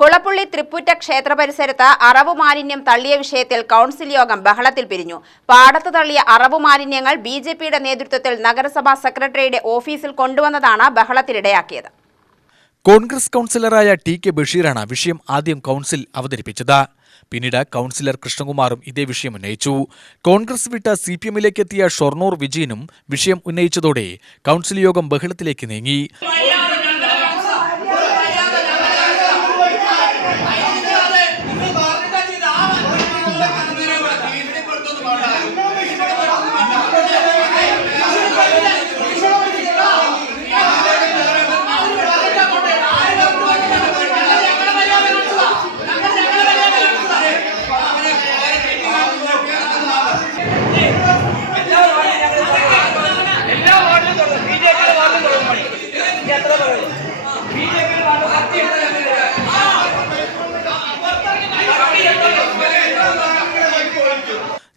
കുളപ്പുള്ളി തൃപ്പൂറ്റ ക്ഷേത്ര പരിസരത്ത് അറവ് മാലിന്യം തള്ളിയ വിഷയത്തിൽ കൗൺസിൽ യോഗം ബഹളത്തിൽ പിരിഞ്ഞു. പാടത്ത് തള്ളിയ അറവ് മാലിന്യങ്ങൾ ബി ജെ പിയുടെ നേതൃത്വത്തിൽ നഗരസഭാ സെക്രട്ടറിയുടെ ഓഫീസിൽ കൊണ്ടുവന്നതാണ് ബഹളത്തിനിടയാക്കിയത്. കോൺഗ്രസ് കൗൺസിലറായ ടി കെ ബഷീറാണ് വിഷയം ആദ്യം കൗൺസിൽ അവതരിപ്പിച്ചത്. പിന്നീട് കൗൺസിലർ കൃഷ്ണകുമാറും ഇതേ വിഷയം ഉന്നയിച്ചു. കോൺഗ്രസ് വിട്ട സി പി എമ്മിലേക്കെത്തിയ ഷൊർണൂർ വിജയനും വിഷയം ഉന്നയിച്ചതോടെ കൗൺസിൽ യോഗം ബഹളത്തിലേക്ക് നീങ്ങി.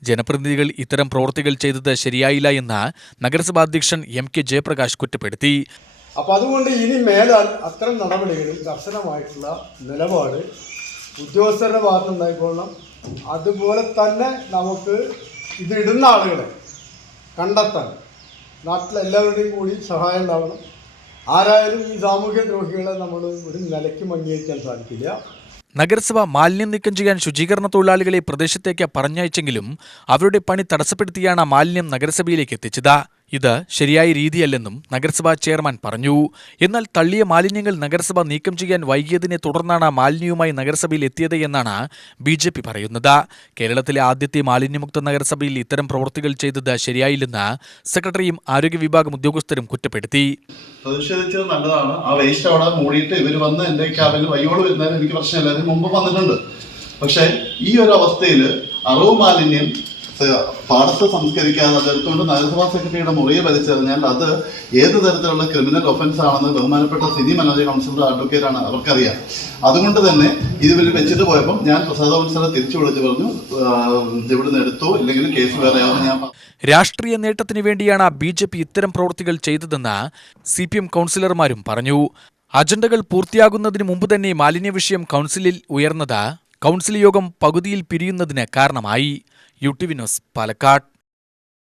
ജനപ്രതിനിധികൾ ഇത്തരം പ്രവൃത്തികൾ ചെയ്തത് ശരിയായില്ല എന്ന് നഗരസഭാ അധ്യക്ഷൻ എം കെ ജയപ്രകാശ് കുറ്റപ്പെടുത്തി. അപ്പോൾ അതുകൊണ്ട് ഇനി മേലാൽ അത്തരം നടപടികളിൽ കർശനമായിട്ടുള്ള നിലപാട് ഉദ്യോഗസ്ഥരുടെ ഭാഗത്തുണ്ടായിക്കൊള്ളണം അതുപോലെ തന്നെ നമുക്ക് ഇതിടുന്ന ആളുകളെ കണ്ടെത്താൻ നാട്ടിലെല്ലാവരുടെയും കൂടി സഹായം ഉണ്ടാവണം. ആരായാലും ഈ സാമൂഹ്യ ദ്രോഹികളെ നമ്മൾ ഒരു നിലയ്ക്കും അംഗീകരിക്കാൻ സാധിക്കില്ല. നഗരസഭ മാലിന്യം നീക്കം ചെയ്യാൻ ശുചീകരണ തൊഴിലാളികളെ പ്രദേശത്തേക്ക് പറഞ്ഞയച്ചെങ്കിലും അവരുടെ പണി തടസ്സപ്പെടുത്തിയാണ് മാലിന്യം നഗരസഭയിലേക്ക് എത്തിച്ചത്. ഇത് ശരിയായ രീതിയല്ലെന്നും നഗരസഭാ ചെയർമാൻ പറഞ്ഞു. എന്നാൽ തള്ളിയ മാലിന്യങ്ങൾ നഗരസഭ നീക്കം ചെയ്യാൻ വൈകിയതിനെ തുടർന്നാണ് മാലിന്യവുമായി നഗരസഭയിൽ എത്തിയത് എന്നാണ് ബി ജെ പി പറയുന്നത്. കേരളത്തിലെ ആദ്യത്തെ മാലിന്യമുക്ത നഗരസഭയിൽ ഇത്തരം പ്രവൃത്തികൾ ചെയ്തത് ശരിയായില്ലെന്ന് സെക്രട്ടറിയും ആരോഗ്യ വിഭാഗം ഉദ്യോഗസ്ഥരും കുറ്റപ്പെടുത്തി. പ്രതിഷേധിച്ചത് നല്ലതാണ്. ആ വേസ്റ്റ് അവിടെ മൂടിയിട്ട് ഇവർ വന്ന് എന്റെ ക്യാബിൽ വയ്യോട് വരുന്നതിന് എനിക്ക് പ്രശ്നമില്ല. മുമ്പ് വന്നിട്ടുണ്ട്. പക്ഷേ ഈ ഒരു അവസ്ഥയിൽ അറവ് മാലിന്യം പാടത്ത് സംസ്കരിക്കാതെ അതെടുത്തുകൊണ്ട് നഗരസഭാ സെക്രട്ടറിയുടെ മുറിയെ വലിച്ചെറിഞ്ഞാൽ അത് ഏത് തരത്തിലുള്ള ക്രിമിനൽ ഒഫൻസ് ആണെന്ന് ബഹുമാനപ്പെട്ട സിനി മനോജ് കൗൺസിലർ അഡ്വക്കേറ്റ് ആണ് അവർക്കറിയാം അതുകൊണ്ട് തന്നെ ഇത് വലിയ വെച്ചിട്ട് പോയപ്പോൾ ഞാൻ പ്രസാദ തിരിച്ചു വിളിച്ച് പറഞ്ഞു "ആഹ് ഇവിടുന്ന് എടുത്തോ ഇല്ലെങ്കിൽ കേസ് വേറെയാവുമെന്ന് ഞാൻ. രാഷ്ട്രീയ നേട്ടത്തിന് വേണ്ടിയാണ് ബി ജെ പി ഇത്തരം പ്രവൃത്തികൾ ചെയ്തതെന്ന് സി പി എം കൗൺസിലർമാരും പറഞ്ഞു അജണ്ടകൾ പൂർത്തിയാകുന്നതിന് മുമ്പ് തന്നെ മാലിന്യ വിഷയം കൗൺസിലിൽ ഉയർന്നത് കൗൺസിൽ യോഗം പകുതിയിൽ പിരിയുന്നതിന് കാരണമായി. U T Vinos Palakkad.